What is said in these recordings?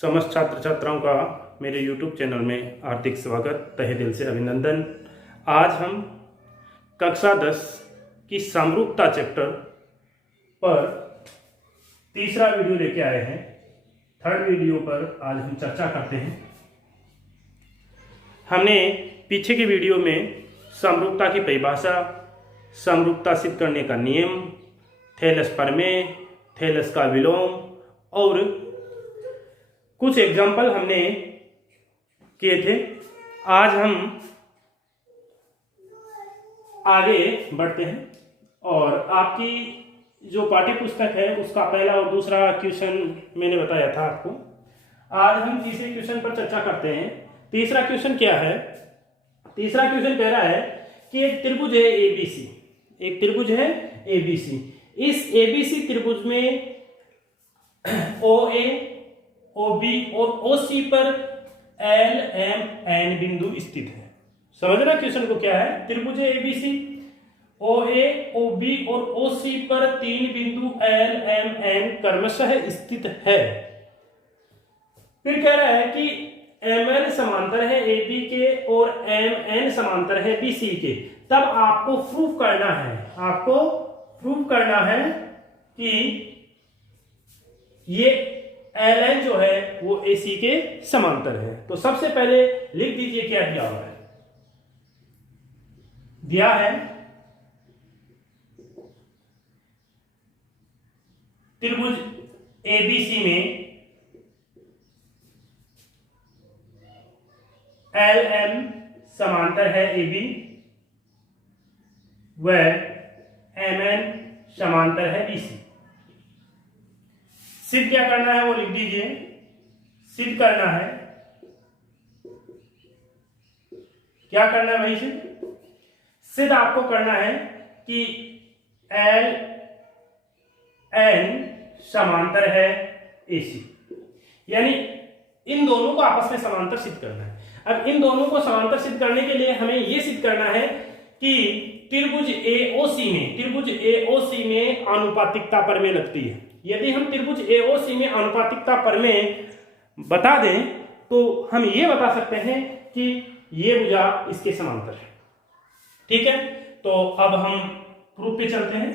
समस्त छात्र छात्राओं का मेरे YouTube चैनल में हार्दिक स्वागत, तहे दिल से अभिनंदन। आज हम कक्षा 10 की समरूपता चैप्टर पर तीसरा वीडियो लेके आए हैं। थर्ड वीडियो पर आज हम चर्चा करते हैं। हमने पीछे के वीडियो में समरूपता की परिभाषा, समरूपता सिद्ध करने का नियम, थेलस प्रमेय, थेलस का विलोम और कुछ एग्जाम्पल हमने किए थे। आज हम आगे बढ़ते हैं और आपकी जो पाठ्य पुस्तक है उसका पहला और दूसरा क्वेश्चन मैंने बताया था आपको। आज हम तीसरे क्वेश्चन पर चर्चा करते हैं। तीसरा क्वेश्चन क्या है? तीसरा क्वेश्चन कह रहा है कि एक त्रिभुज है एबीसी, एक त्रिभुज है एबीसी। इस एबीसी त्रिभुज में OA, OB और OC पर L, M, N बिंदु स्थित है। समझना क्वेश्चन को क्या है? त्रिभुज है एबीसी, OA, OB और OC पर तीन बिंदु L, M, N क्रमशः स्थित है। फिर कह रहा है कि MN समांतर है AB के और MN समांतर है BC के। तब आपको प्रूफ करना है, आपको प्रूफ करना है कि ये LN जो है वो AC के समांतर है। तो सबसे पहले लिख दीजिए क्या दिया हुआ है। दिया है त्रिभुज ABC में LM समांतर है AB व MN समांतर है BC। सिद्ध क्या करना है वो लिख दीजिए। सिद्ध करना है, क्या करना है भाई? सिद्ध आपको करना है कि LN समांतर है AC, यानी इन दोनों को आपस में समांतर सिद्ध करना है। अब इन दोनों को समांतर सिद्ध करने के लिए हमें यह सिद्ध करना है कि त्रिभुज AOC में आनुपातिकता प्रमेय लगती है। यदि हम त्रिभुज AOC में आनुपातिकता प्रमेय बता दें तो हम ये बता सकते हैं कि ये भुजा इसके समांतर है। ठीक है, तो अब हम प्रूफ पे चलते हैं।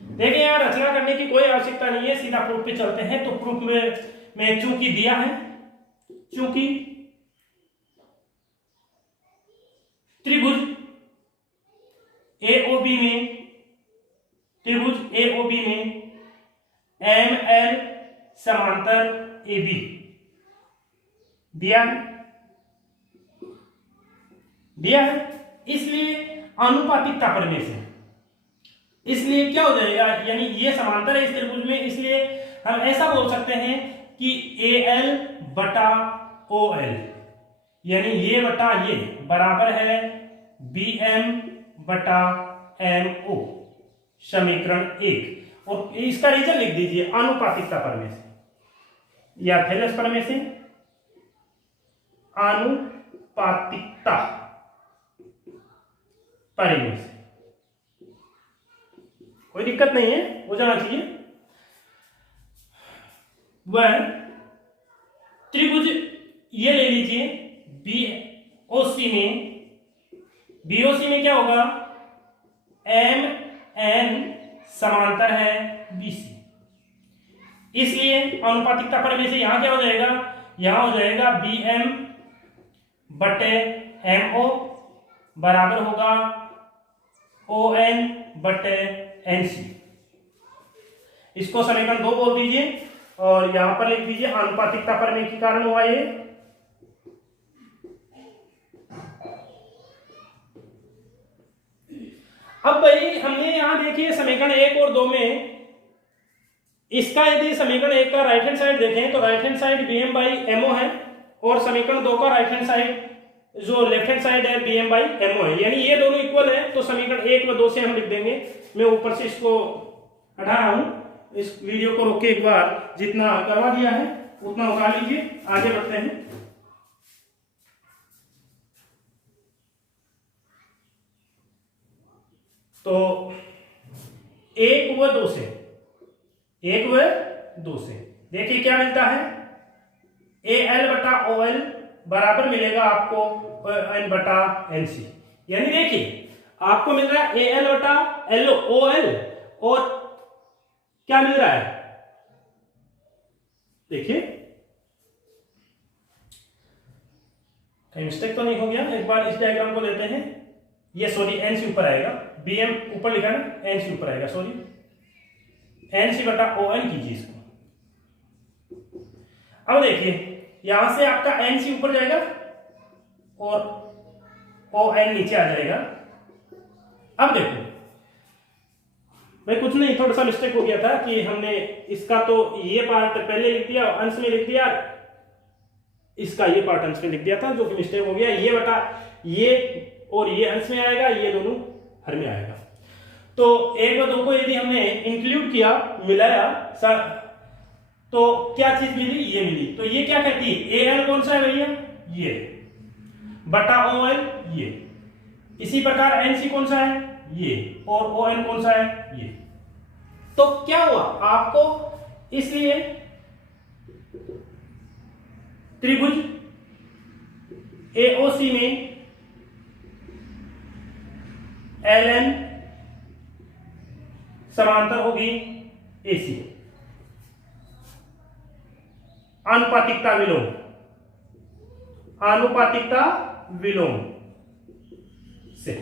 देखिए यहाँ रचना करने की कोई आवश्यकता नहीं है, सीधा प्रूफ पे चलते हैं। तो प्रूफ में चूंकि दिया है, चूंकि त्रिभुज AOB में ML समांतर AB दिया है, इसलिए आनुपातिकता प्रमेय से, इसलिए क्या हो जाएगा, यानी ये समांतर है इस त्रिभुज में, इसलिए हम ऐसा बोल सकते हैं कि AL बटा OL, यानी ये बटा ये बराबर है BM बटा MO, समीकरण 1। और इसका रीजन लिख दीजिए आनुपातिकता प्रमेय से या थेलस प्रमेय से। आनुपातिकता प्रमेय से कोई दिक्कत नहीं है, हो जाना चाहिए। वह त्रिभुज ये ले लीजिए BOC में क्या होगा? MN समांतर है BC, इसलिए अनुपातिकता प्रमेय से यहां क्या हो जाएगा? यहां हो जाएगा BM बटे MO बराबर होगा ON बटे NC। इसको समीकरण 2 बोल दीजिए और यहां पर लिख दीजिए आनुपातिकता प्रमेय के कारण हुआ ये। अब भाई हमने यहां देखिए समीकरण 1 और 2 में इसका यदि समीकरण 1 का राइट हैंड साइड देखें तो right hand side BM by MO है और समीकरण 2 का राइट हैंड साइड जो लेफ्ट हैंड साइड है BM बाई MO है, यानी ये दोनों इक्वल है। तो समीकरण 1 व 2 से हम लिख देंगे। मैं ऊपर से इसको हटा रहा हूं, इस वीडियो को रोक के एक बार जितना करवा दिया है उतना उठा लीजिए, आगे बढ़ते हैं। तो 1 व 2 से 2 से। देखिए क्या मिलता है, AL बटा OL बराबर मिलेगा आपको N बटा NC। यानी देखिए आपको मिल रहा है AL बटा OL और क्या मिल रहा है, देखिए कहीं मिस्टेक तो नहीं हो गया, एक बार इस डायग्राम को लेते हैं। ये सॉरी NC ऊपर आएगा, BM ऊपर लिखा ना, NC ऊपर आएगा, सॉरी NC बटा ON कीजिए इसको। अब देखिए यहां से आपका NC ऊपर जाएगा और ON नीचे आ जाएगा। अब देखो भाई कुछ नहीं, थोड़ा सा मिस्टेक हो गया था कि हमने इसका तो ये पार्ट पहले लिख दिया, अंश में लिख दिया, इसका ये पार्ट अंश में लिख दिया था, जो कि मिस्टेक हो गया। ये बटा ये और ये अंश में आएगा, ये दोनों हर में आएगा। तो 1 व 2 को यदि हमने इंक्लूड किया, मिलाया तो क्या चीज मिली, ये मिली। तो ये क्या कहती है, AL कौन सा है भैया, ये बटा OL ये। इसी प्रकार NC कौन सा है, ये, और ON कौन सा है, ये। तो क्या हुआ आपको, इसलिए त्रिभुज AOC में LN समांतर होगी AC। आनुपातिकता विलोम, आनुपातिकता विलोम से,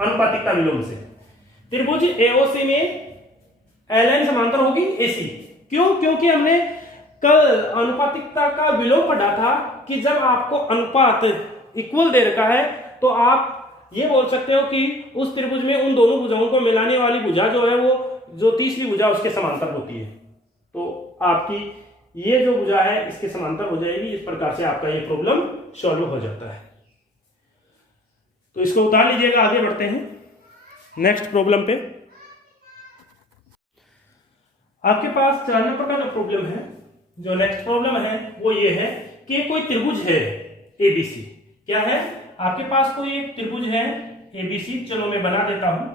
अनुपातिकता विलोम से त्रिभुज AOC में LN समांतर होगी AC। क्यों, क्योंकि हमने कल अनुपातिकता का विलोम पढ़ा था कि जब आपको अनुपात इक्वल दे रखा है तो आप ये बोल सकते हो कि उस त्रिभुज में उन दोनों भुजाओं को मिलाने वाली भुजा जो है वो जो तीसरी भुजा उसके समांतर होती है। तो आपकी ये जो भुजा है इसके समांतर हो जाएगी। इस प्रकार से आपका ये प्रॉब्लम सॉल्व हो जाता है। तो इसको उतार लीजिएगा, आगे बढ़ते हैं नेक्स्ट प्रॉब्लम पे। आपके पास 4 नंबर का जो प्रॉब्लम है, जो नेक्स्ट प्रॉब्लम है वो ये है कि कोई त्रिभुज है ABC। क्या है, आपके पास कोई एक त्रिभुज है ABC। चलो मैं बना देता हूं,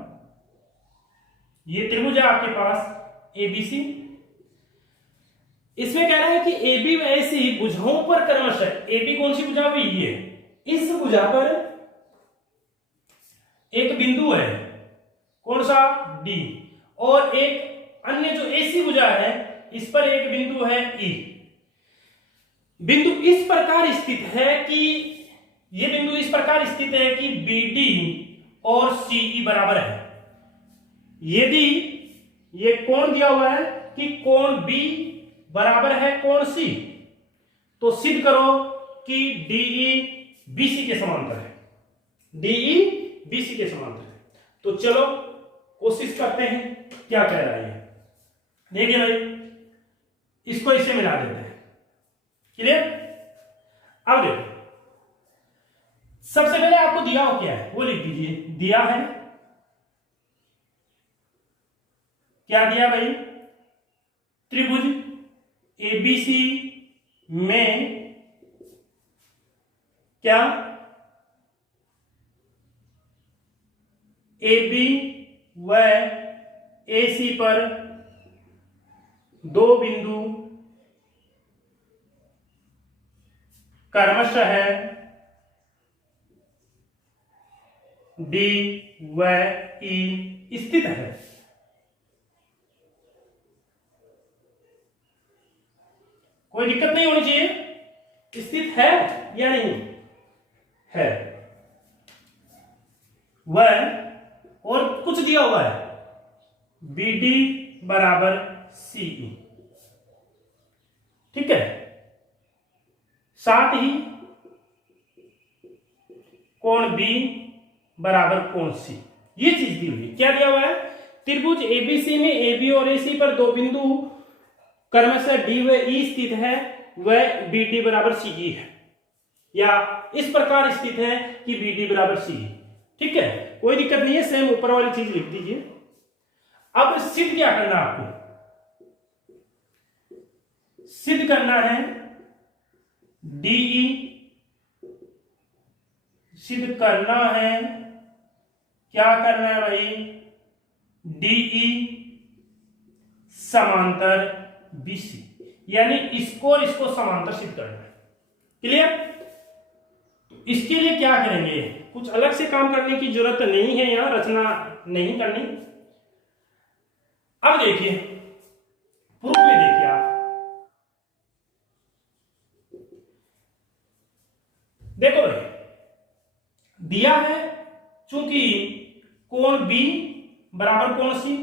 ये त्रिभुज है आपके पास ABC। इसमें कह रहा है कि AB व AC भुजाओं पर क्रमशः, AB कौन सी भुजा हुई, ये, इस भुजा पर एक बिंदु है, कौन सा, D, और एक अन्य जो AC भुजा है इस पर एक बिंदु है E। बिंदु इस प्रकार स्थित है कि ये बिंदु इस प्रकार स्थित है कि BD और CE बराबर है। यदि ये कोण दिया हुआ है कि कोण B बराबर है कोण C, तो सिद्ध करो कि DE BC के समांतर है, DE BC के समांतर है। तो चलो कोशिश करते हैं क्या कह रहा है। देखिए भाई, इसको इससे मिला देते हैं, क्लियर। अब देखो, सबसे पहले आपको दिया हो क्या है वो लिख दीजिए। दिया है, क्या दिया भाई, त्रिभुज ABC में क्या, AB व AC पर 2 बिंदु क्रमशः है D व E स्थित है। कोई दिक्कत नहीं होनी चाहिए, स्थित है या नहीं है, वह और कुछ दिया हुआ है BD बराबर CE, ठीक है। साथ ही कोण B बराबर कोण C, ये चीज दी हुई है। क्या दिया हुआ है, त्रिभुज ABC में AB और AC पर 2 बिंदु क्रमशः D व E स्थित है, वह BD बराबर CE है, या इस प्रकार स्थित है कि BD बराबर CE, ठीक है। कोई दिक्कत नहीं है, सेम ऊपर वाली चीज लिख दीजिए। अब सिद्ध क्या करना है आपको, सिद्ध करना है DE, सिद्ध करना है, क्या करना है भाई, DE समांतर BC। यानी इसको और इसको समांतर सिद्ध करना है। क्लियर? तो इसके लिए क्या करेंगे, कुछ अलग से काम करने की जरूरत नहीं है, यहां रचना नहीं करनी। अब देखिए प्रूफ में, देखिए आप देखो भाई, दिया है चूंकि कोण बी बराबर कोण सी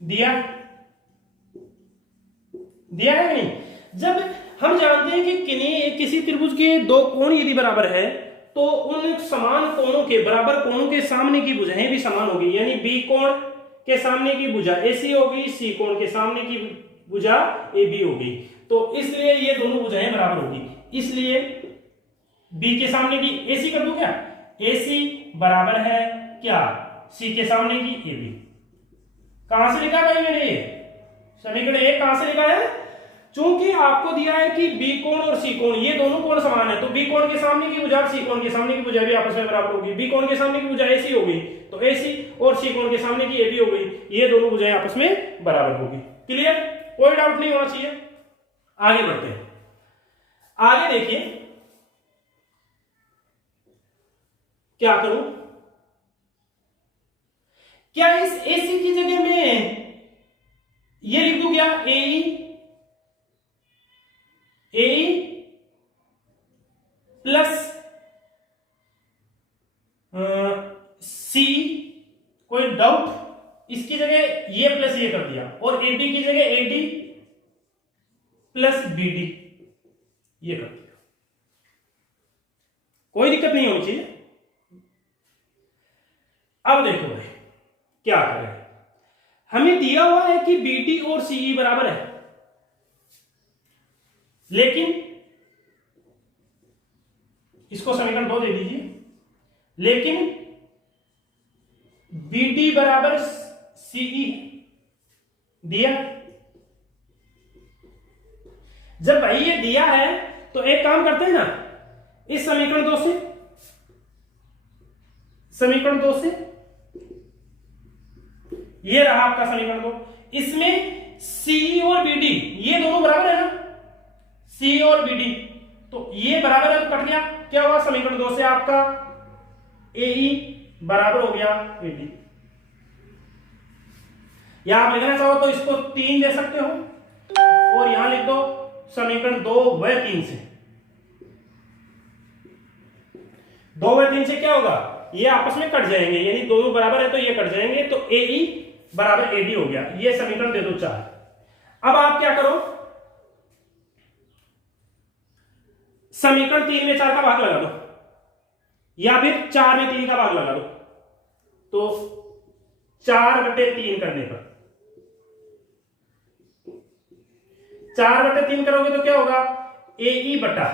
दिया है नहीं। जब हम जानते हैं कि किसी त्रिभुज के दो कोण यदि बराबर है तो उन समान कोणों के बराबर कोणों के सामने की भुजाएं भी समान होगी, यानी बी कोण के सामने की भुजा AC होगी, सी कोण के सामने की भुजा AB होगी। तो इसलिए ये दोनों भुजाएं बराबर होगी। इसलिए B के सामने की AC कर दूं क्या, AC बराबर है क्या C के सामने की AB। कहां से लिखा भाई मैंने, समीकरण 1 कहां से लिखा है, चूंकि आपको दिया है कि बी कोण और सी कोण ये दोनों कोण समान है, तो बी कोण के सामने की भुजा और सी कोण के सामने की भुजा भी आपस में बराबर होगी। बी कोण के सामने की भुजा AC होगी तो AC और सी कोण के सामने की AB हो गई, ये दोनों भुजाएं आपस में बराबर होगी। क्लियर? कोई डाउट नहीं होना चाहिए। आगे बढ़ते हैं। आगे देखिए क्या करूं, क्या इस AC की जगह में ये लिख दूं क्या, AE प्लस C, कोई डाउट? इसकी जगह ये प्लस ये कर दिया और AB की जगह AD प्लस BD ये कर दिया, कोई दिक्कत नहीं होनी चाहिए। अब देखो भाई क्या करें, हमें दिया हुआ है कि BD और CE बराबर है, लेकिन इसको समीकरण 2 दे दीजिए, लेकिन BD बराबर CE दिया। जब भाई ये दिया है तो एक काम करते हैं ना, इस समीकरण 2 से ये रहा आपका समीकरण 2, इसमें CE और BD ये दोनों बराबर है ना, C और BD, तो ये बराबर है तो कट गया, क्या हुआ समीकरण 2 से आपका AE बराबर हो गया AD। या आप लिखना चाहो तो इसको 3 दे सकते हो और यहां लिख दो समीकरण 2 व 3 से। 2 व 3 से क्या होगा, ये आपस में कट जाएंगे, यानी दोनों बराबर है तो ये कट जाएंगे, तो AE बराबर AD हो गया। ये समीकरण दे दो 4। अब आप क्या करो, समीकरण 3 में 4 का भाग लगा दो या फिर 4 में 3 का भाग लगा दो, तो 4/3 करने पर 4/3 करोगे तो क्या होगा, AE बटा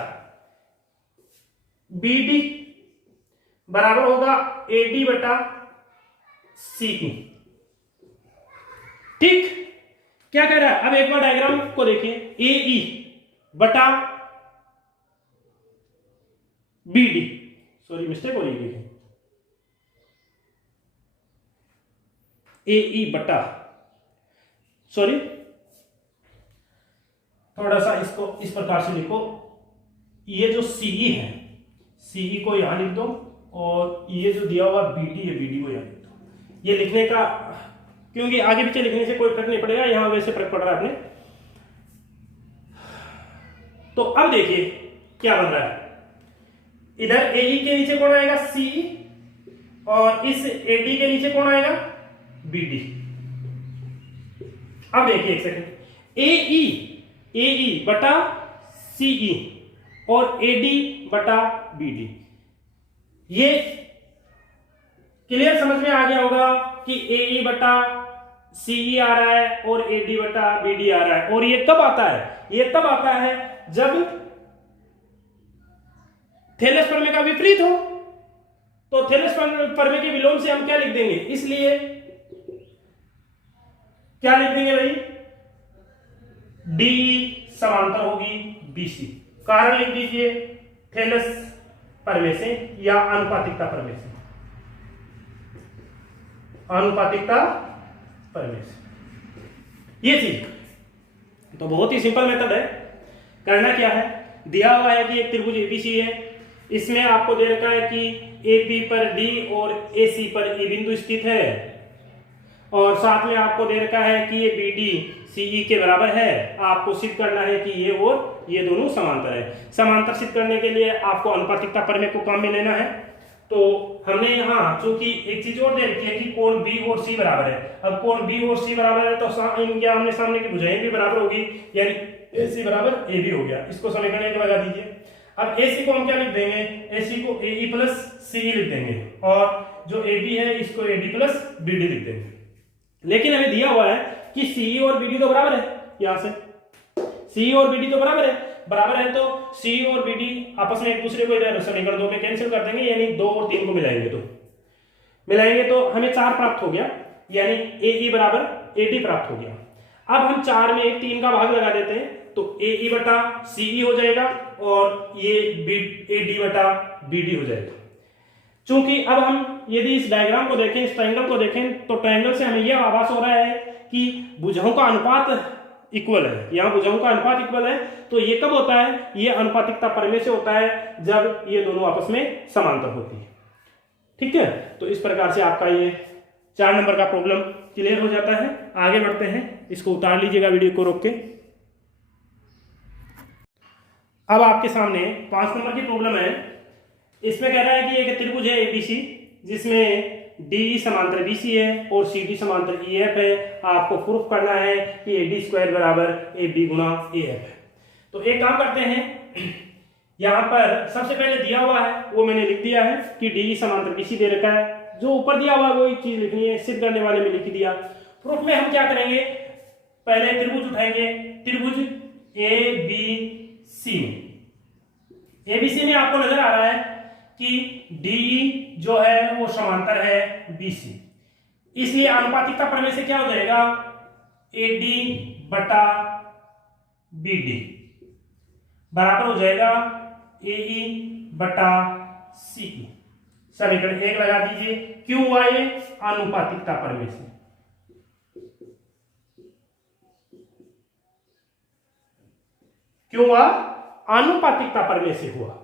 BD बराबर होगा AD बटा CE। ठीक, क्या कह रहा है, अब एक बार डायग्राम को देखिए, AE बटा BD, सॉरी मिस्टेक हो रही है, AE बटा, सॉरी थोड़ा सा इसको इस प्रकार से लिखो, ये जो CE है CE को यहां लिख दो और ये जो दिया हुआ BD है BD को यहां लिख दो। ये लिखने का, क्योंकि आगे पीछे लिखने से कोई फर्क नहीं पड़ेगा, यहां वैसे फर्क पड़ रहा है अपने। तो अब देखिए क्या बन रहा है, इधर AE के नीचे कौन आएगा, CE, और इस AD के नीचे कौन आएगा, BD। अब देखिए एक सेकंड, AE बटा CE और AD बटा BD, ये क्लियर समझ में आ गया होगा कि AE बटा CE आ रहा है और AD बटा BD आ रहा है। और ये कब आता है, ये तब आता है जब थेलेस प्रमेय का विपरीत हो, तो थेलेस प्रमेय के विलोम से हम क्या लिख देंगे, इसलिए क्या लिख देंगे भाई, DE समांतर होगी BC। कारण लिख दीजिए थेलेस प्रमेय से या अनुपातिकता प्रमेय से, अनुपातिकता प्रमेय से। ये चीज तो बहुत ही सिंपल मेथड है। करना क्या है, दिया हुआ है कि एक त्रिभुज एबीसी है, इसमें आपको दे रखा है कि AB पर D और AC पर E बिंदु स्थित है, और साथ में आपको दे रखा है कि ये BD CE के बराबर है। आपको सिद्ध करना है कि ये और ये दोनों समांतर है। समांतर सिद्ध करने के लिए आपको अनुपातिकता प्रमेय को काम में लेना है। तो हमने यहाँ चूंकि एक चीज और दे रखी है कि कोण B और C बराबर है। अब कोण B और C बराबर है तो इनके आमने सामने की भुजाएं भी बराबर होगी, यानी AC बराबर AB हो गया। इसको समीकरण 1 लगा दीजिए। अब AC को हम क्या लिख देंगे, AC को AE प्लस CE लिख देंगे, और जो AB है इसको AD प्लस BD लिख देंगे। लेकिन हमें दिया हुआ है कि CE और BD तो बराबर है, यहां से CE और BD तो बराबर है, तो CE और BD आपस में एक दूसरे को इधर समीकरण 2 में कैंसिल कर देंगे, यानी 2 और 3 को मिलाएंगे तो हमें 4 प्राप्त हो गया, यानी AE बराबर AD प्राप्त हो गया। अब हम 4 में 3 का भाग लगा देते हैं तो AE बटा CE हो जाएगा, और ये AD बटा BD हो जाएगा। चूंकि अब हम यदि इस डायग्राम को देखें, इस ट्रायंगल को देखें, तो ट्रायंगल से हमें यह आभास हो रहा है कि भुजाओं का अनुपात इक्वल है। यहाँ भुजाओं का अनुपात इक्वल है, तो ये कब होता है, ये अनुपातिकता प्रमेय से होता है जब ये दोनों आपस में समांतर होती है। ठीक है, तो इस प्रकार से आपका ये 4 नंबर का प्रॉब्लम क्लियर हो जाता है। आगे बढ़ते हैं, इसको उतार लीजिएगा वीडियो को रोक के। अब आपके सामने 5 नंबर की प्रॉब्लम है। इसमें कह रहा है कि एक त्रिभुज है एबीसी, जिसमें DE समांतर BC है और CD समांतर EF है। आपको प्रूफ करना है कि AD² बराबर AB गुणा AF है। तो एक काम करते हैं, यहाँ पर सबसे पहले दिया हुआ है वो मैंने लिख दिया है कि DE समांतर BC दे रखा है। जो ऊपर दिया हुआ है वो एक चीज लिखनी है, सिद्ध करने वाले में लिख दिया। प्रूफ में हम क्या करेंगे, पहले त्रिभुज उठाएंगे, त्रिभुज ABC में आपको नजर आ रहा है कि DE जो है वो समांतर है BC, इसलिए अनुपातिकता प्रमेय से क्या हो जाएगा, AD बटा BD बराबर हो जाएगा AE बटा CE। समीकरण 1 लगा दीजिए। क्यों हुआ ये, अनुपातिकता प्रमेय से। क्यों हुआ, अनुपातिकता प्रमेय से हुआ।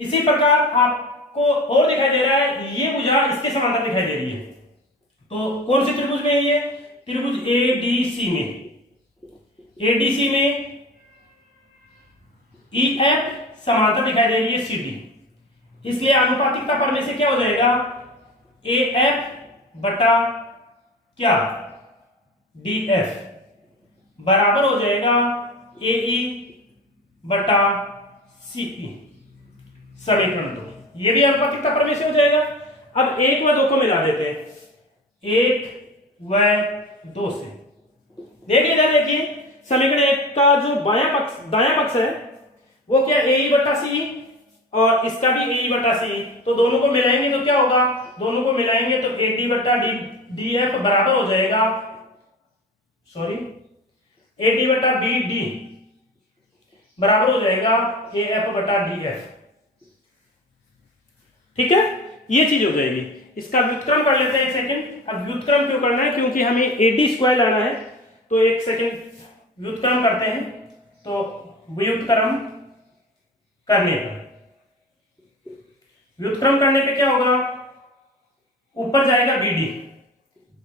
इसी प्रकार आपको और दिखाई दे रहा है, ये भुजा इसके समांतर दिखाई दे रही है। तो कौन से त्रिभुज में है ये, त्रिभुज ADC में EF समांतर दिखाई दे रही है CD, इसलिए अनुपातिकता प्रमेय से क्या हो जाएगा, AF बटा क्या DF बराबर हो जाएगा AE बटा CE। समीकरण 2 ये भी अनुपातिकता प्रमेय से हो जाएगा। अब 1 व 2 को मिला देते हैं, 1 व 2 से देखिए समीकरण 1 का जो दायां पक्ष है वो क्या AE बटा CE, और इसका भी AE बटा CE, तो दोनों को मिलाएंगे तो क्या होगा, दोनों को मिलाएंगे तो AD बटा DF बराबर हो जाएगा, AD बटा BD बराबर हो जाएगा AF बटा DF। ठीक है, ये चीज हो जाएगी। इसका व्युत्क्रम कर लेते हैं 1 सेकंड। अब व्युत्क्रम क्यों करना है, क्योंकि हमें AD² लाना है, तो 1 सेकंड व्युत्क्रम करते हैं। तो व्युत्क्रम करने पे क्या होगा, ऊपर जाएगा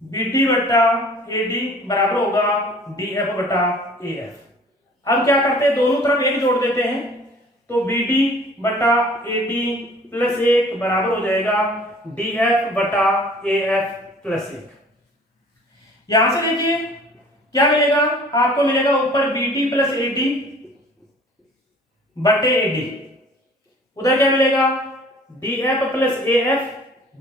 BD बटा AD बराबर होगा DF बटा AF। अब क्या करते हैं, दोनों तरफ 1 जोड़ देते हैं, तो BD बटा AD प्लस 1 बराबर हो जाएगा DF बटा AF प्लस 1। यहां से देखिए क्या मिलेगा, आपको मिलेगा ऊपर BD प्लस AD बटे AD, उधर क्या मिलेगा DF प्लस AF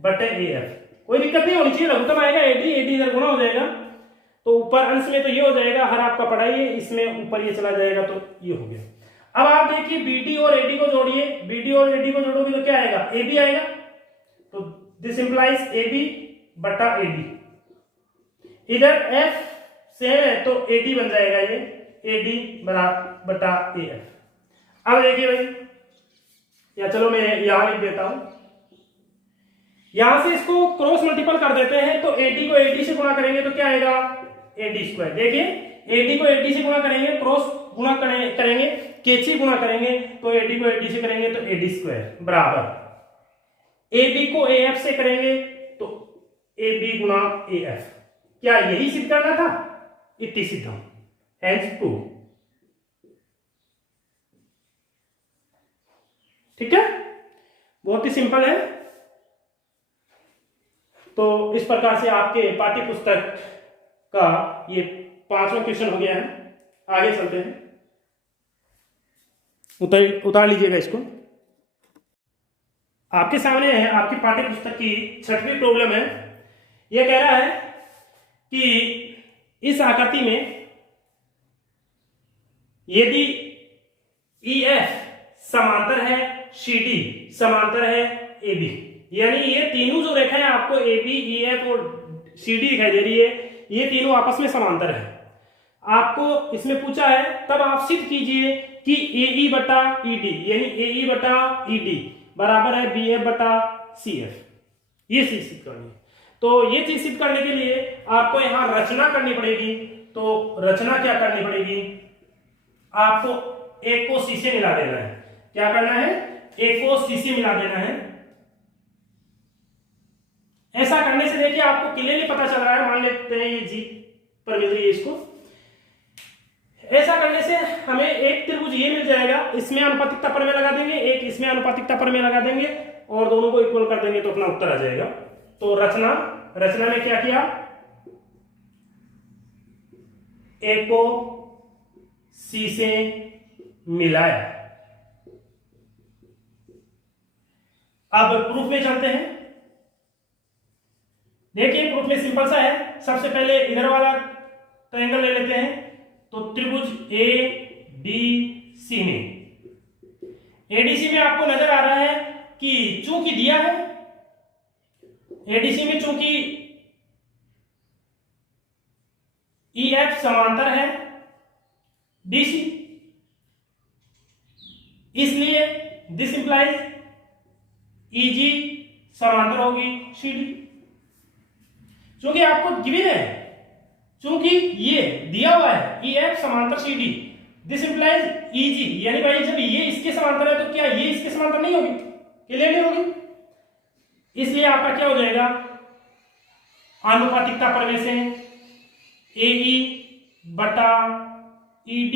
बटे AF। कोई दिक्कत नहीं होनी चाहिए, लघुत्तम आएगा AD इधर गुणा हो जाएगा, तो ऊपर अंश में तो ये हो जाएगा, हर आपका पढ़ाई इसमें ऊपर ये चला जाएगा, तो ये हो गया। अब आप देखिए BD और AD को जोड़िए, BD और AD को जोड़ोगे तो क्या आएगा, AB आएगा, तो दिस इंप्लाइज AB बटा AD। इधर F से है तो AD बन जाएगा, ये AD बराबर बटा AF। अब देखिए भाई, या चलो मैं यहां लिख देता हूं, यहां से इसको क्रॉस मल्टीपल कर देते हैं, तो AD को AD से गुणा करेंगे तो क्या आएगा, AD स्क्वायर। देखिए AD को AD से गुणा करेंगे, क्रॉस गुणा करेंगे, कैची गुणा करेंगे, तो AD को AD से करेंगे तो AD स्क्वायर बराबर AB को AF से करेंगे तो AB गुणा AF। क्या यही सिद्ध करना था? इति सिद्धम हैंस प्रूव। ठीक है, बहुत ही सिंपल है। तो इस प्रकार से आपके पाठ्य पुस्तक का ये 5वां क्वेश्चन हो गया है। आगे चलते हैं, उतार लीजिएगा इसको। आपके सामने है आपकी पाठ्य पुस्तक की 6वीं प्रॉब्लम है। यह कह रहा है कि इस आकृति में यदि EF समांतर है CD समांतर है AB, यानी ये तीनों जो रेखाएं आपको AB, EF और CD दिखाई दे रही है, ये तीनों आपस में समांतर है। आपको इसमें पूछा है, तब आप सिद्ध कीजिए कि AE बटा ED यानी AE बटा ED बराबर है BF बटा CF। ये चीज सिद्ध करनी है। तो ये चीज सिद्ध करने के लिए आपको यहां रचना करनी पड़ेगी। तो रचना क्या करनी पड़ेगी? आपको एक को सी से मिला देना है। क्या करना है? एक को सी से मिला देना है। ऐसा करने से देखिए आपको क्लियरली पता चल रहा है। मान लेते हैं ये जी पर मिल रही है इसको। ऐसा करने से हमें एक त्रिभुज ये मिल जाएगा, इसमें आनुपातिकता प्रमेय लगा देंगे, एक इसमें आनुपातिकता प्रमेय लगा देंगे और दोनों को इक्वल कर देंगे तो अपना उत्तर आ जाएगा। तो रचना में क्या किया? ए को सी से मिलाया। अब प्रूफ में चलते हैं। देखिए प्रूफ में सिंपल सा है। सबसे पहले इधर वाला ट्रायंगल ले लेते हैं। तो त्रिभुज ABC में ADC में आपको नजर आ रहा है कि चूंकि दिया है ADC में, चूंकि EF समांतर है DC, इसलिए दिस इंप्लाइज EG समांतर होगी CD। चूंकि आपको गिवन है, चूंकि ये दिया हुआ है EF समांतर CD, दिस इंप्लाइज EG, यानी भाई जब ये इसके समांतर है तो क्या ये इसके समांतर नहीं होगी? क्लियर नहीं होगी। इसलिए आपका क्या हो जाएगा? आनुपातिकता प्रमेय से AE बटा ED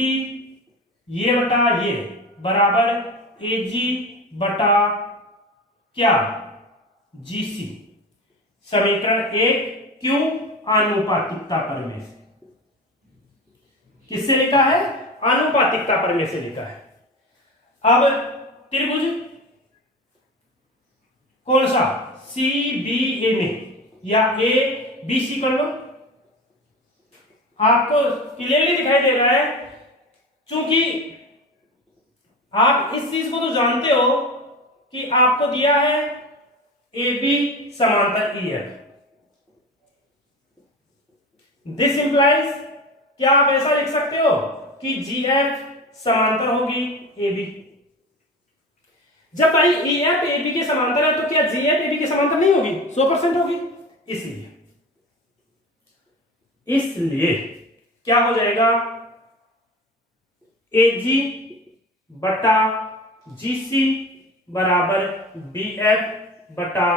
ये बटा ये बराबर AG बटा क्या? GC। समीकरण 1 क्यों? आनुपातिकता प्रमेय से। किससे लिखा है? आनुपातिकता प्रमेय से लिखा है। अब त्रिभुज कौन सा? CBA में या ABC कर लो, आपको क्लियरली दिखाई दे रहा है। चूंकि आप इस चीज को तो जानते हो कि आपको दिया है AB समांतर EF, दिस इंप्लाइज क्या आप ऐसा लिख सकते हो कि GF समांतर होगी AB। जब भाई EF AB के समांतर है तो क्या GF AB के समांतर नहीं होगी? 100% होगी। इसलिए क्या हो जाएगा? AG बटा GC बराबर BF बटा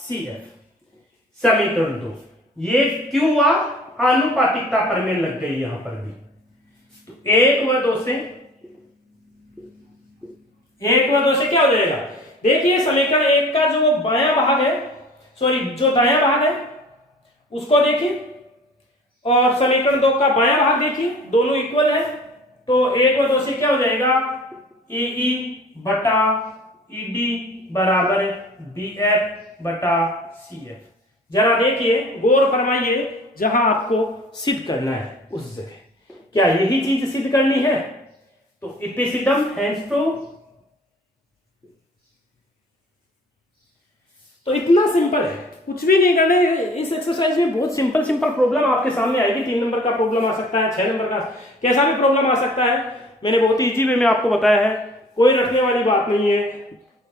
CF। समीकरण 2। ये क्यों हुआ? आनुपातिकता प्रमेय लग गई यहां पर भी। तो 1 व 2 से क्या हो जाएगा? देखिए समीकरण 1 का जो बायां भाग है, जो दायां भाग है उसको देखिए और समीकरण 2 का बायां भाग देखिए, दोनों इक्वल है। तो 1 व 2 से क्या हो जाएगा? AE बटा ED बराबर BF बटा CF। जरा देखिए, गौर फरमाइए, जहां आपको सिद्ध करना है उस जगह क्या यही चीज सिद्ध करनी है? तो इति सिद्धम हैंस प्रूव। तो इतना सिंपल है, कुछ भी नहीं करना है। इस एक्सरसाइज में बहुत सिंपल प्रॉब्लम आपके सामने आएगी। 3 नंबर का प्रॉब्लम आ सकता है, 6 नंबर का, कैसा भी प्रॉब्लम आ सकता है। मैंने बहुत ही इजी वे में आपको बताया है, कोई रटने वाली बात नहीं है।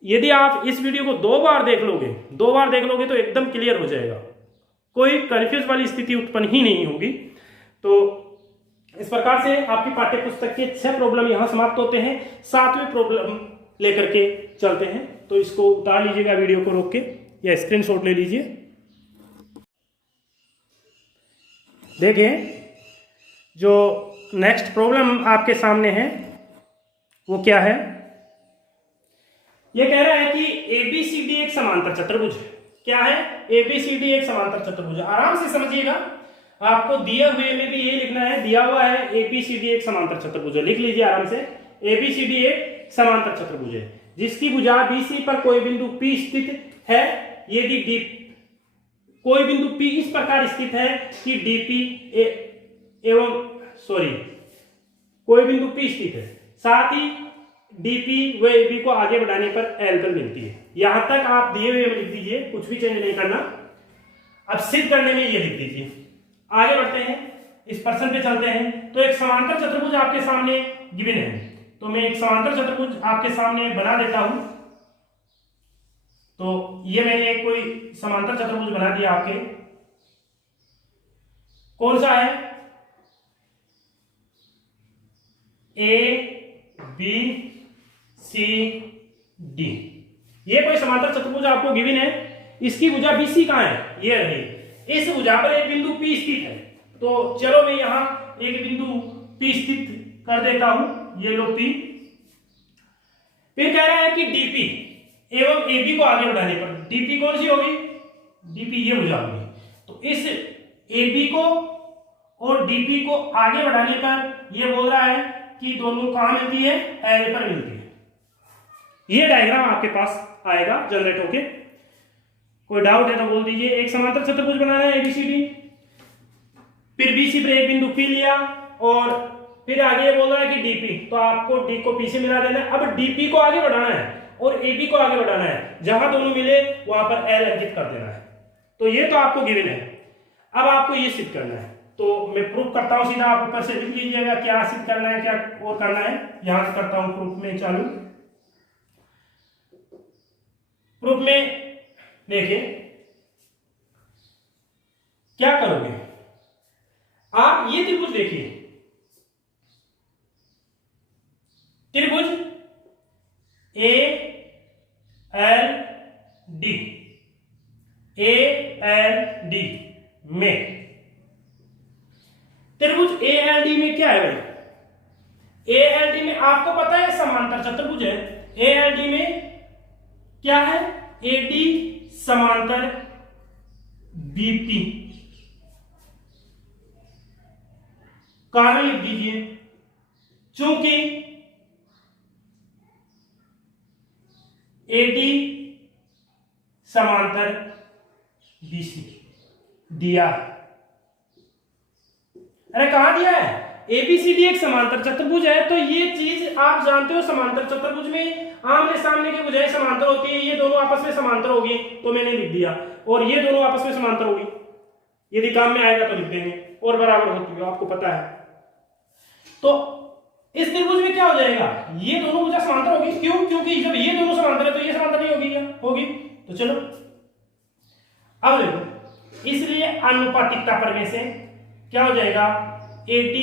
यदि आप इस वीडियो को 2 बार देख लोगे तो एकदम क्लियर हो जाएगा, कोई कंफ्यूज वाली स्थिति उत्पन्न ही नहीं होगी। तो इस प्रकार से आपकी पाठ्य पुस्तक के 6 प्रॉब्लम यहाँ समाप्त होते हैं। 7वें प्रॉब्लम लेकर के चलते हैं। तो इसको उतार लीजिएगा वीडियो को रोक के या स्क्रीनशॉट ले लीजिए। देखिए जो नेक्स्ट प्रॉब्लम आपके सामने है वो क्या है। ये कह रहा है कि ABCD एक समांतर चतुर्भुज है। क्या है? ABCD एक समांतर चतुर्भुज है। आराम से समझिएगा, आपको दिए हुए में भी ये लिखना है, दिया हुआ है ABCD एक समांतर चतुर्भुज है, लिख लीजिए आराम से। ABCD एक समांतर चतुर्भुज है जिसकी भुजा BC पर कोई बिंदु P स्थित है। यदि D कोई बिंदु P इस प्रकार स्थित है कि DP कोई बिंदु P स्थित है, साथ ही DP व AB को आगे बढ़ाने पर L पर मिलती है। यहां तक आप दिए हुए में लिख दीजिए, कुछ भी चेंज नहीं करना। अब सिद्ध करने में ये लिख दीजिए। आगे बढ़ते हैं, इस प्रश्न पे चलते हैं। तो एक समांतर चतुर्भुज आपके सामने गिवन है, तो मैं एक समांतर चतुर्भुज आपके सामने बना देता हूं। तो ये मैंने कोई समांतर चतुर्भुज बना दिया आपके। कौन सा है? ABCD। ये कोई समांतर चतुर्भुज आपको गिवन है। इसकी भुजा BC कहां है? ये रही। इस भुजा पर एक बिंदु P स्थित है। तो चलो मैं यहां एक बिंदु P स्थित कर देता हूं, ये लो P। फिर कह रहा है कि DP एवं AB को आगे बढ़ाने पर, DP कौन सी होगी? DP ये भुजा होगी। तो इस AB को और DP को आगे बढ़ाने पर ये बोल रहा है कि दोनों कहां मिलती है? L पर मिलती है। ये डायग्राम आपके पास आएगा जनरेट होके। कोई डाउट है तो बोल दीजिए। एक समांतर चतुर्भुज बनाना है ABCD, फिर BC पर एक बिंदु P लिया और फिर आगे बोल रहा है कि DP, तो आपको D को P से मिला देना है। अब DP को आगे बढ़ाना है और AB को आगे बढ़ाना है, जहां दोनों मिले वहां पर L अंकित कर देना है। तो ये तो आपको गिवन है। अब आपको ये सिद्ध करना है, तो मैं प्रूफ करता हूं सीधा। आप ऊपर से लिख लीजिएगा क्या सिद्ध करना है, क्या और करना है। यहां से करता हूं प्रूफ में चालू। प्रूफ में देखिए क्या करोगे आप। ये त्रिभुज देखिए, त्रिभुज ALD में, त्रिभुज ALD में क्या है भाई? ALD में आपको पता है समांतर चतुर्भुज है। ALD में क्या है? AD समांतर BP। कारण लिख दीजिए, चूंकि AD समांतर BC दिया। अरे कहां दिया है? ABCD एक समांतर चतुर्भुज है। तो ये चीज आप जानते हो, समांतर चतुर्भुज में आमने सामने की भुजाएं समांतर होती है। ये दोनों आपस में समांतर होगी, तो मैंने लिख दिया। और ये दोनों आपस में समांतर होगी, यदि काम में आएगा तो लिख देंगे। और बराबर होती है, आपको पता है। तो इस त्रिभुज में क्या हो जाएगा? ये दोनों भुजा समांतर होगी। क्यों? क्योंकि जब ये दोनों समांतर है तो ये समांतर नहीं होगी क्या? होगी। तो चलो अब देखो, इसलिए आनुपातिकता प्रमेय से क्या हो जाएगा? AB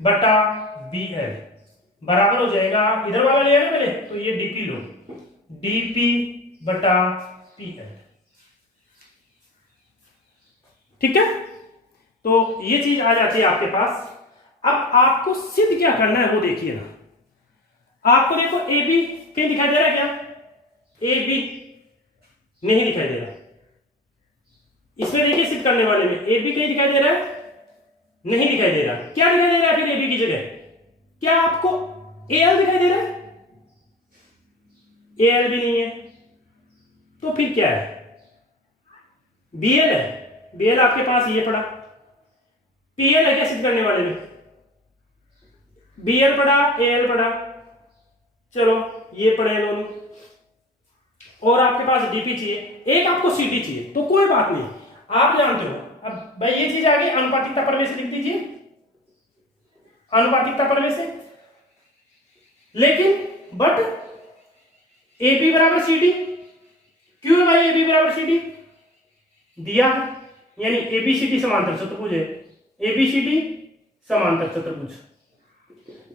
बटा BL बराबर हो जाएगा, इधर वाला लिया ना पहले, तो ये DP लो, DP बटा PL। ठीक है, तो ये चीज आ जाती है आपके पास। अब आपको सिद्ध क्या करना है वो देखिए ना। आपको देखो AB कहीं दिखाई दे रहा है क्या? AB नहीं दिखाई दे रहा है। इसमें देखिए सिद्ध करने वाले में AB कहीं दिखाई दे रहा है? नहीं दिखाई दे रहा। क्या दिखाई दे रहा है फिर AB की जगह? क्या आपको AL दिखाई दे रहा है? AL भी नहीं है, तो फिर क्या है? BL है। BL आपके पास ये पड़ा। PL है क्या सिद्ध करने वाले में? BL पड़ा, AL पड़ा। चलो ये पड़े दोनों, और आपके पास DP चाहिए, एक आपको CD चाहिए। तो कोई बात नहीं, आप जानते हो। अब भाई ये चीज आ गई, अनुपातिकता प्रमेय से लिख दीजिए, अनुपातिकता प्रमेय से। लेकिन बट AB बराबर CD, क्यों है भाई AB बराबर CD दिया है, यानी ABCD समांतर चतुर्भुज है, ABCD समांतर चतुर्भुज।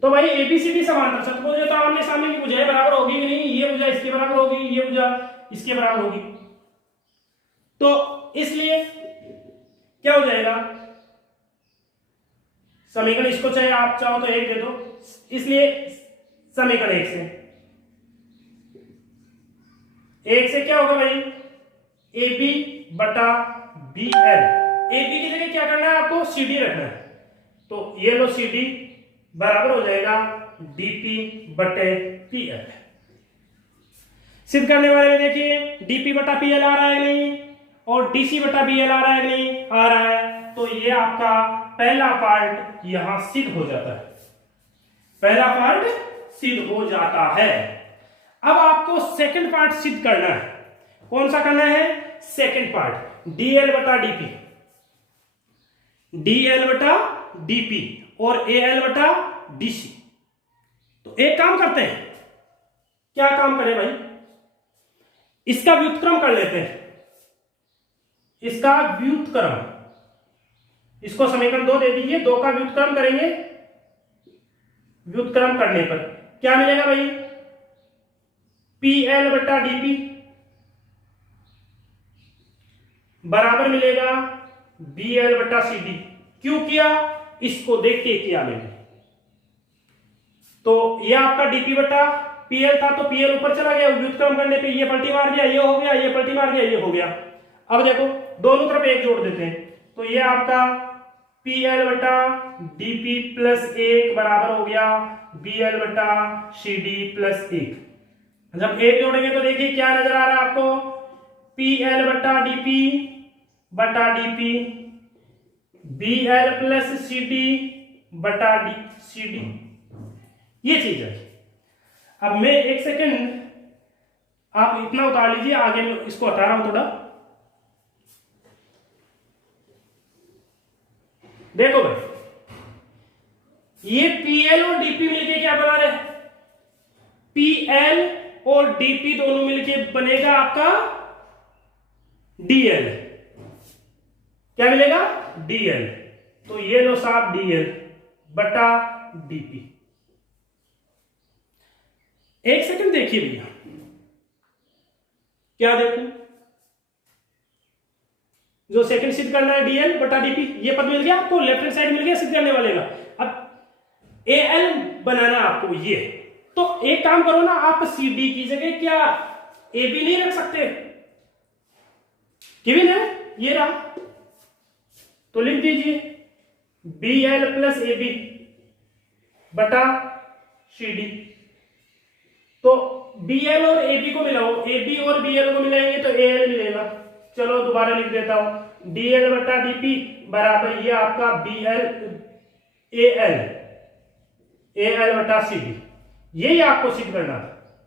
तो भाई ABCD समांतर चतुर्भुज है तो आमने सामने की भुजाएं बराबर होगी कि नहीं, ये भुजा इसके बराबर होगी, ये भुजा इसके बराबर होगी, तो इसलिए क्या हो जाएगा, समीकरण इसको चाहे आप चाहो तो 1 दे दो, इसलिए समीकरण 1 से क्या होगा भाई, AB बटा BL, AB की जगह क्या करना है आपको, CD रखना है, तो ये लो CD बराबर हो जाएगा DP बटे PL। सिद्ध करने वाले में देखिए DP बटा PL आ रहा है नहीं, और DC बटा BL आ रहा है नहीं, आ रहा है, तो ये आपका पहला पार्ट यहां सिद्ध हो जाता है, पहला पार्ट सिद्ध हो जाता है। अब आपको सेकंड पार्ट सिद्ध करना है, कौन सा करना है, सेकंड पार्ट, DL बटा DP, DL बटा DP और AL बटा DC। तो एक काम करते हैं, क्या काम करें भाई, इसका व्युत्क्रम कर लेते हैं, इसका व्युत्क्रम, इसको समीकरण 2 दे दीजिए, 2 का व्युत्क्रम करेंगे, व्युत्क्रम करने पर क्या मिलेगा भाई, PL बटा DP बराबर मिलेगा BL बटा CD। क्यों किया, इसको देख के किया मैंने, तो ये आपका DP बटा PL था, तो PL ऊपर चला गया, व्युत्क्रम करने पे ये पलटी मार दिया, ये हो गया, ये पलटी मार दिया, ये हो गया। अब देखो दोनों तरफ 1 जोड़ देते हैं, तो ये आपका PL बटा DP प्लस 1 बराबर हो गया BL बटा CD प्लस 1। जब 1 जोड़ेंगे तो देखिए क्या नजर आ रहा है आपको, PL बटा DP BL प्लस CD बटा CD, ये चीज है। अब मैं 1 सेकेंड, आप इतना उतार लीजिए, आगे मैं इसको हटा रहा हूं थोड़ा। देखो भाई, ये PL और DP मिलके क्या बना रहे, PL और DP दोनों मिलके बनेगा आपका DL, क्या मिलेगा, DL। तो ये लो साहब DL बटा DP। 1 सेकंड देखिए भैया, क्या देखो, जो सेकंड सिद्ध करना है DL बटा DP, ये पद मिल गया आपको, लेफ्ट हैंड साइड मिल गया सिद्ध करने वाले का। अब AL बनाना आपको ये, तो एक काम करो ना, आप CD की जगह क्या AB नहीं रख सकते, केविन है, ये रहा, तो लिख दीजिए BL प्लस AB बटा CD। तो BL और AB को मिलाओ, AB और BL को मिलाएंगे तो AL मिलेगा। चलो दोबारा लिख देता हूं, DL बटा DP बराबर ये आपका AL बटा CD। यही आपको सिद्ध करना था,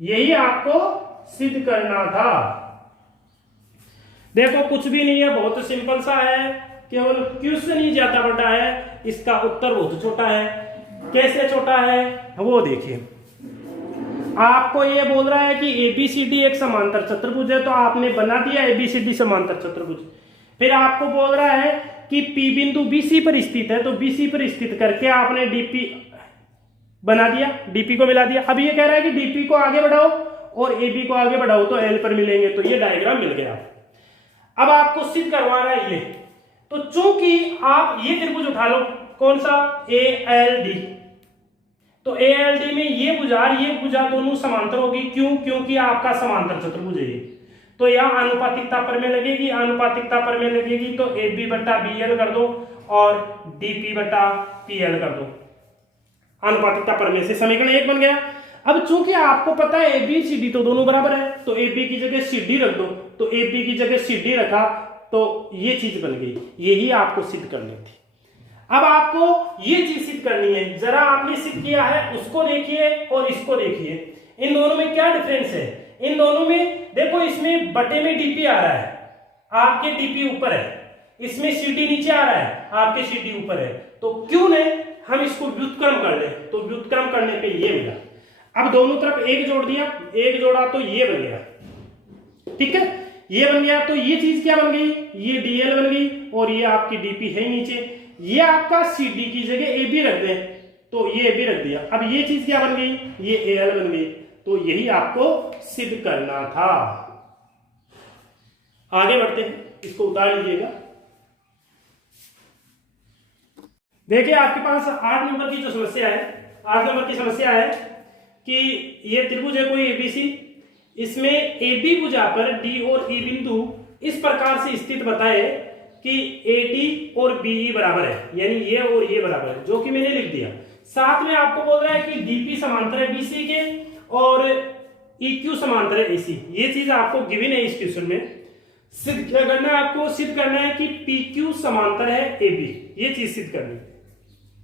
यही आपको सिद्ध करना था। देखो कुछ भी नहीं है, बहुत सिंपल सा है, केवल क्वेश्चन ही ज्यादा बड़ा है, इसका उत्तर बहुत छोटा है। कैसे छोटा है वो देखिए, आपको ये बोल रहा है कि ABCD एक समांतर चतुर्भुज है, तो आपने बना दिया ABCD समांतर चतुर्भुज। फिर आपको बोल रहा है कि P बिंदु BC पर स्थित है, तो BC पर स्थित करके आपने DP बना दिया, DP को मिला दिया। अब ये कह रहा है कि DP को आगे बढ़ाओ और AB को आगे बढ़ाओ तो L पर मिलेंगे, तो ये डायग्राम मिल गया। अब आपको सिद्ध करवाना है ये, तो चूंकि आप ये त्रिभुज उठा लो, कौन सा, ALD, तो ALD में ये भुजा दोनों समांतर होगी। क्यों, क्योंकि आपका समांतर चतुर्भुज है ये, तो यहाँ अनुपातिकता पर में लगेगी, अनुपातिकता पर में लगेगी, तो AB बटा BL कर दो और DP बटा PL कर दो, अनुपातिकता पर में से समीकरण 1 बन गया। अब चूंकि आपको पता है ABCD तो दोनों बराबर है, तो AB की जगह CD रख दो, तो AB की जगह CD रखा, तो ये चीज बन गई। यही आपको सिद्ध करनी थी। अब आपको ये चीज सिद्ध करनी है, जरा आपने सिद्ध किया है उसको देखिए और इसको देखिए, इन दोनों में क्या डिफरेंस है। इन दोनों में देखो, इसमें बटे में DP आ रहा है, आपके DP ऊपर है, इसमें CD नीचे आ रहा है, आपके CD ऊपर है, तो क्यों नहीं हम इसको व्युत्क्रम कर ले, तो व्युत्क्रम करने पे ये मिला। अब दोनों तरफ 1 जोड़ दिया, 1 जोड़ा तो ये बन गया, ठीक है, ये बन गया। तो ये चीज क्या बन गई, ये डीएल बन गई और ये आपकी डीपी है नीचे। ये आपका सीडी की जगह ए बी रख दें, तो ये ए बी रख दिया। अब ये चीज क्या बन गई, ये एल बन गई। तो यही आपको सिद्ध करना था। आगे बढ़ते हैं, इसको उतार लीजिएगा। देखिए आपके पास 8 नंबर की जो समस्या है, 8 नंबर की समस्या है कि ये त्रिभुज है कोई एबीसी, इसमें AB भुजा पर D और E बिंदु इस प्रकार से स्थित बताए कि AD और BE बराबर है, यानी ये और ये बराबर है, जो कि मैंने लिख दिया। साथ में आपको बोल रहा है कि DP समांतर है BC के और EQ समांतर है AC। ये चीज आपको गिवन है इस क्वेश्चन में। सिद्ध क्या करना है, आपको सिद्ध करना है कि PQ समांतर है AB, ये चीज सिद्ध करनी है।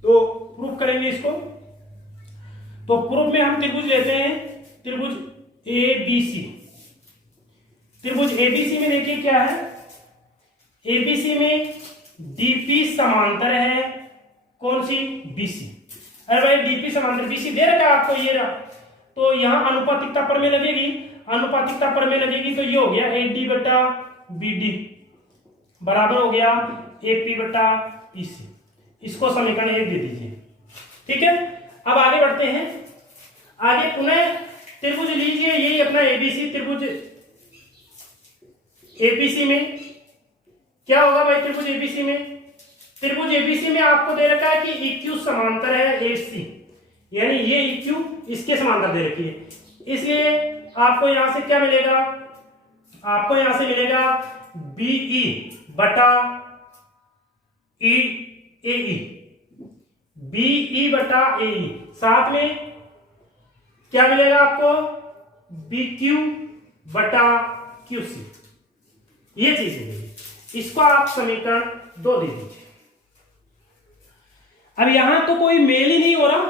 तो प्रूफ करेंगे इसको। तो प्रूफ में हम त्रिभुज लेते हैं, त्रिभुज ABC। त्रिभुज ABC में देखिए क्या है, ABC में DP समांतर है कौन सी, BC। अरे भाई DP समांतर BC दे रखा है आपको, ये रहा। तो यहां अनुपातिकता प्रमेय लगेगी, अनुपातिकता प्रमेय लगेगी तो ये हो गया AD बटा BD बराबर हो गया AP बटा PC। इसको समीकरण 1 दे दीजिए, ठीक है। अब आगे बढ़ते हैं, आगे पुनः त्रिभुज लीजिए, यही अपना ABC त्रिभुज ABC में क्या होगा भाई, त्रिभुज ABC में, त्रिभुज ABC में आपको दे रखा है कि EQ समांतर है AC, यानी ये EQ इसके समांतर दे रखी है। इसलिए आपको यहां से क्या मिलेगा, आपको यहां से मिलेगा BE बटा AE, BE बटा AE। साथ में क्या मिलेगा आपको, BQ बटा QC, ये चीज मिलेगी। इसको आप समीकरण 2 दे दीजिए। अब यहां तो कोई मेल ही नहीं हो रहा,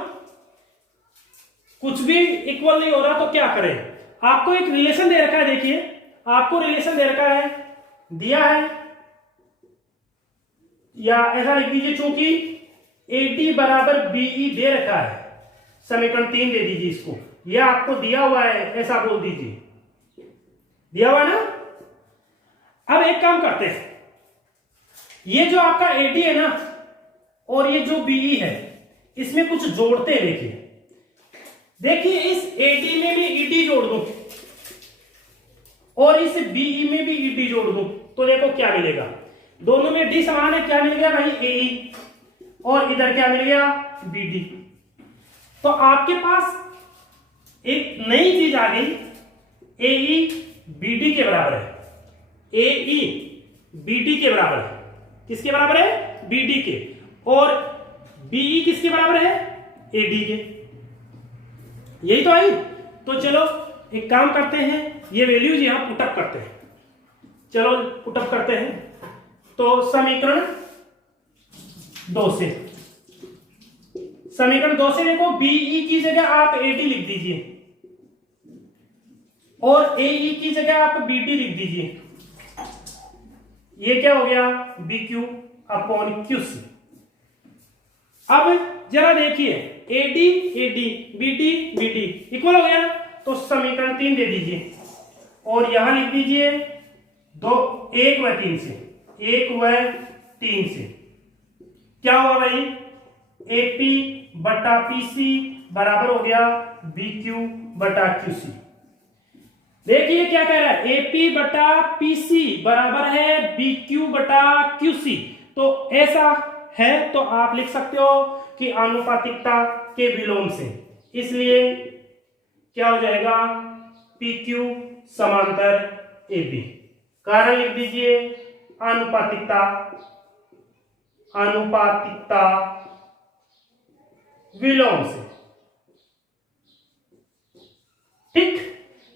कुछ भी इक्वल नहीं हो रहा, तो क्या करें, आपको एक रिलेशन दे रखा है। देखिए आपको रिलेशन दे रखा है, दिया है, या ऐसा लिख दीजिए चूंकि AD बराबर BE दे रखा है, समीकरण 3 दे दीजिए इसको। यह आपको दिया हुआ है, ऐसा बोल दीजिए, दिया हुआ है ना। अब एक काम करते हैं, ये जो आपका AD है ना और ये जो BE है, इसमें कुछ जोड़ते हैं। देखिए देखिए इस AD में भी ED जोड़ दो और इस BE में भी ED जोड़ दो, तो देखो क्या मिलेगा, दोनों में D समान है, क्या मिल गया भाई AE, और इधर क्या मिल गया BD। तो आपके पास एक नई चीज आ गई, AE BD के बराबर है, AE BD के बराबर है, किसके बराबर है, BD के, और BE किसके बराबर है, AD के। यही तो आई। तो चलो एक काम करते हैं, ये वैल्यूज यहां पुटअप करते हैं, चलो पुटअप करते हैं। तो समीकरण 2 से, समीकरण 2 से देखो BE की जगह आप AD लिख दीजिए और AE की जगह आप BD लिख दीजिए। ये क्या हो गया, BQ अपॉन QC। अब जरा देखिए AD AD BD BD equal हो गया ना, तो समीकरण 3 दे दीजिए और यहां लिख दीजिए 1 व 3 से, 1 व 3 से क्या हुआ भाई, AP बटा PC बराबर हो गया BQ बटा QC। देखिए क्या कह रहा है, AP बटा PC बराबर है BQ बटा QC। तो ऐसा है तो आप लिख सकते हो कि आनुपातिकता के विलोम से, इसलिए क्या हो जाएगा, PQ समांतर AB। कारण लिख दीजिए आनुपातिकता, आनुपातिकता विलोम से। ठीक,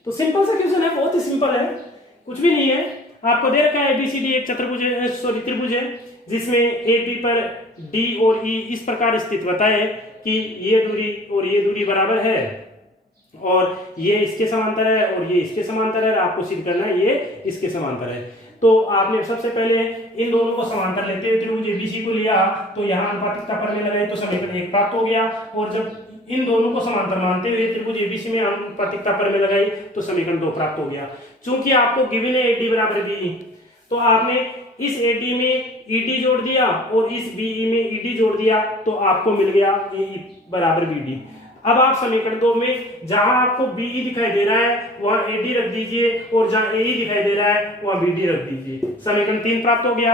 तो सिंपल सा क्वेश्चन है, बहुत ही सिंपल है, कुछ भी नहीं है। आपको दे रखा है ABCD एक चतुर्भुज है, सॉरी त्रिभुज है, जिसमें AB पर D और E इस प्रकार स्थित बताए कि ये दूरी और ये दूरी बराबर है और ये इसके समांतर है और ये इसके समांतर है। आपको सिद्ध करना है ये इसके समांतर है। तो आपने सबसे पहले इन दोनों को समांतर लेते हुए त्रिभुज ABC को लिया, तो यहाँ अनुपातिकता प्रमेय लगाए तो समीकरण 1 प्राप्त हो गया। और जब इन दोनों को समांतर मानते हुए त्रिभुज एबीसी में अनुपातिकता प्रमेय लगाई तो समीकरण 2 प्राप्त हो गया। चूंकि आपको गिवन है AD बराबर BE, तो आपने इस AD में ED जोड़ दिया और इस BE में ED जोड़ दिया तो आपको मिल गया AE बराबर BD। अब आप समीकरण 2 में जहां आपको BE दिखाई दे रहा है वहां AD रख दीजिए और जहां AE दिखाई दे रहा है वहां BD रख दीजिए। समीकरण 3 प्राप्त हो गया।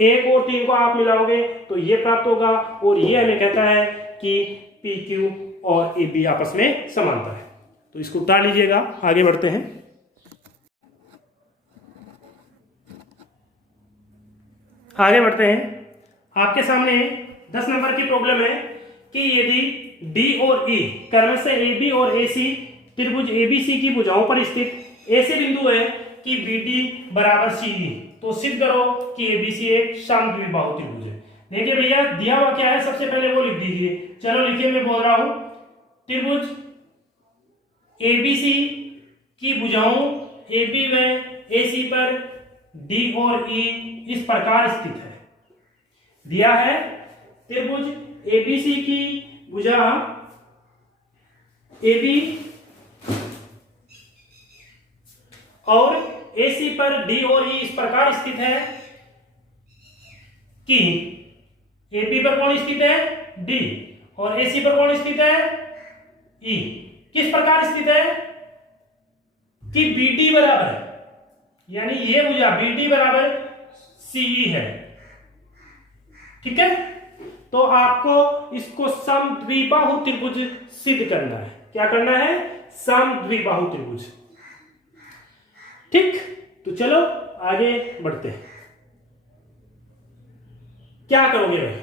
1 और 3 को आप मिलाओगे तो ये प्राप्त होगा और ये हमें कहता है कि PQ और AB आपस में समांतर है। तो इसको उतार लीजिएगा, आगे बढ़ते हैं। आगे बढ़ते हैं। आपके सामने 10 नंबर की प्रॉब्लम है कि यदि D और E क्रमशः AB और AC त्रिभुज ABC की भुजाओं पर स्थित ऐसे बिंदु है कि BD बराबर CE, तो सिद्ध करो कि ABC एक समद्विबाहु त्रिभुज है। देखिए भैया दिया हुआ क्या है, सबसे पहले वो लिख दीजिए। चलो लिखिए, मैं बोल रहा हूं त्रिभुज ABC की भुजाओं AB व AC पर D और E इस प्रकार स्थित है। दिया है त्रिभुज ABC की भुजा AB और AC पर D और E इस प्रकार स्थित है कि AB पर कौन स्थित है, D, और AC पर कौन स्थित है, E। किस प्रकार स्थित है कि BD बराबर है, यानी ये भुजा BD बराबर CE है। ठीक है, तो आपको इसको समद्विबाहु त्रिभुज सिद्ध करना है। क्या करना है, समद्विबाहु त्रिभुज। ठीक, तो चलो आगे बढ़ते हैं। क्या करोगे भाई,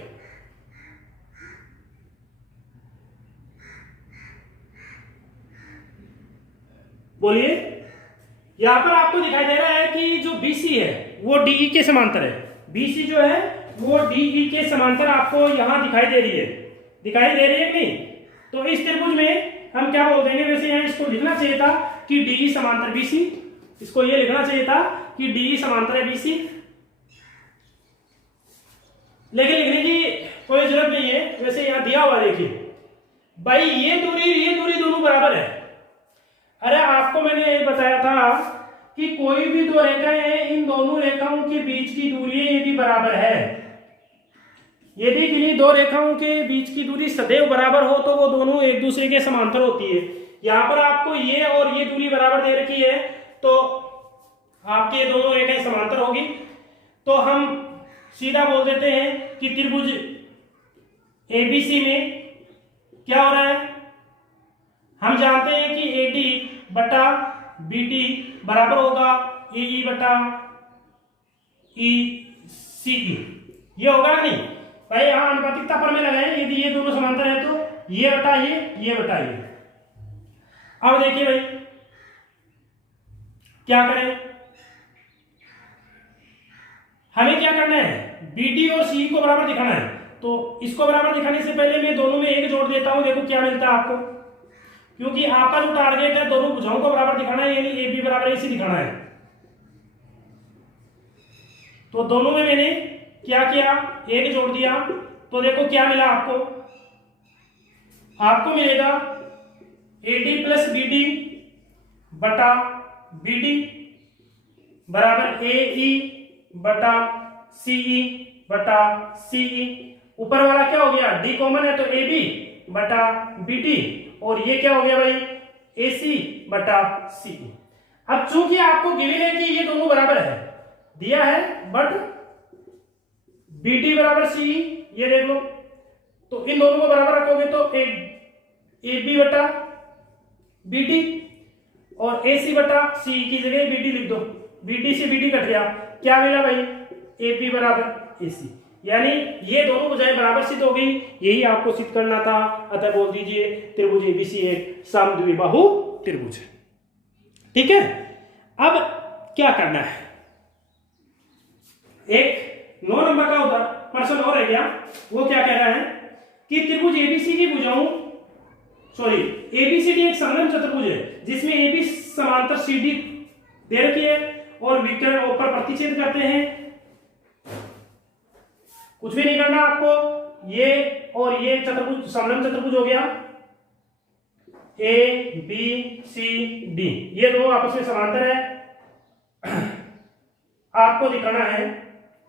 बोलिए। यहां पर आपको दिखाई दे रहा है कि जो BC है वो DE के समांतर है। BC जो है वो DE के समांतर आपको यहां दिखाई दे रही है, दिखाई दे रही है नहीं? तो इस त्रिभुज में हम क्या बोल देंगे, वैसे यहां इसको लिखना चाहिए था कि DE समांतर BC, इसको ये लिखना चाहिए था कि DE समांतर है BC, लेकिन लिखने की कोई जरूरत नहीं है। वैसे यहां दिया हुआ देखिए भाई, ये दूरी दोनों बराबर है। अरे आपको मैंने ये बताया था कि कोई भी दो रेखाएं हैं, इन दोनों रेखाओं के बीच की दूरी यदि बराबर है, यदि किन्हीं दो रेखाओं के बीच की दूरी सदैव बराबर हो तो वो दोनों एक दूसरे के समांतर होती है। यहां पर आपको ये और ये दूरी बराबर दे रखी है तो आपकी ये दोनों रेखाएं समांतर होगी। तो हम सीधा बोल देते हैं कि त्रिभुज ABC में क्या हो रहा है, हम जानते हैं कि AD बटा BD बराबर होगा AE बटा ECE। ये होगा नहीं भाई, यहां अनुपातिकता पर में लगाए, यदि ये दोनों समांतर है तो ये बटा ये बटा ये। अब देखिए भाई क्या करें, हमें क्या करना है, BD और CE को बराबर दिखाना है। तो इसको बराबर दिखाने से पहले मैं दोनों में एक जोड़ देता हूं, देखो क्या मिलता है आपको, क्योंकि आपका जो टारगेट है दोनों भुजाओं को बराबर दिखाना है, यानी AB बराबर AC दिखाना है। तो दोनों में मैंने क्या किया, एक जोड़ दिया, तो देखो क्या मिला आपको, आपको मिलेगा AD प्लस BD बटा BD बराबर AE बटा CE बटा CE। ऊपर वाला क्या हो गया, D कॉमन है तो AB बटा BD, और ये क्या हो गया भाई, AC बटा CE। अब चूंकि आपको गिवन है कि ये दोनों बराबर है, दिया है, बट BD बराबर CE, ये देख लो, तो इन दोनों को बराबर रखोगे तो AB बटा BD और AC बटा CE की जगह BD लिख दो, BD से BD कट गया, क्या मिला भाई, AB बराबर AC, यानी ये दोनों भुजाएं बराबर सिद्ध हो गई। यही आपको सिद्ध करना था, अतः बोल दीजिए त्रिभुज ABC एक समद्विबाहु त्रिभुज है। ठीक है, अब क्या करना है, एक 9 नंबर का प्रश्न और रह गया। वो क्या कह रहा है कि त्रिभुज ABC की भुजाओं ABCD एक समलंब चतुर्भुज है जिसमें AB समांतर CD दे रखी है और विकर्ण ऊपर प्रतिच्छेद करते हैं। कुछ भी नहीं करना आपको, ये और ये चतुर्भुज समलंब चतुर्भुज हो गया, ए बी सी डी, ये दो आपस में समांतर है। आपको दिखाना है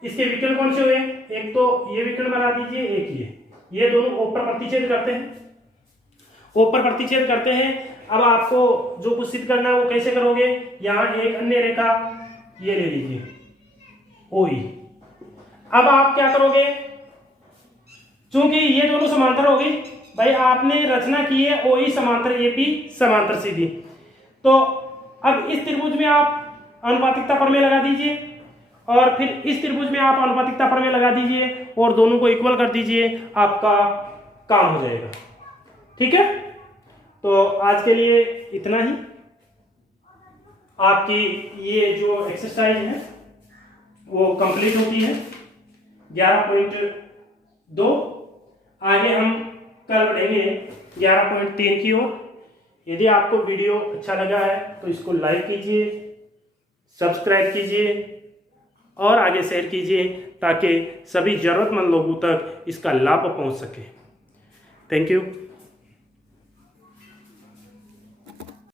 इसके विकर्ण कौन से हुए, एक तो ये विकर्ण बना दीजिए, एक ये दोनों ऊपर प्रतिच्छेद करते हैं, ऊपर प्रतिच्छेद करते हैं। अब आपको जो कुछ सिद्ध करना है वो कैसे करोगे, यहां एक अन्य रेखा ये ले लीजिए ओई। अब आप क्या करोगे, चूंकि ये दोनों समांतर हो गई भाई, आपने रचना की है ओई समांतर एपी समांतर सीधी, तो अब इस त्रिभुज में आप अनुपातिकता प्रमेय लगा दीजिए और फिर इस त्रिभुज में आप अनुपातिकता प्रमेय लगा दीजिए और दोनों को इक्वल कर दीजिए, आपका काम हो जाएगा। ठीक है, तो आज के लिए इतना ही। आपकी ये जो एक्सरसाइज है वो कंप्लीट होती है 11.2। आगे हम कल बढ़ेंगे 11.3 की ओर। यदि आपको वीडियो अच्छा लगा है तो इसको लाइक कीजिए, सब्सक्राइब कीजिए और आगे शेयर कीजिए ताकि सभी जरूरतमंद लोगों तक इसका लाभ पहुंच सके। Thank you.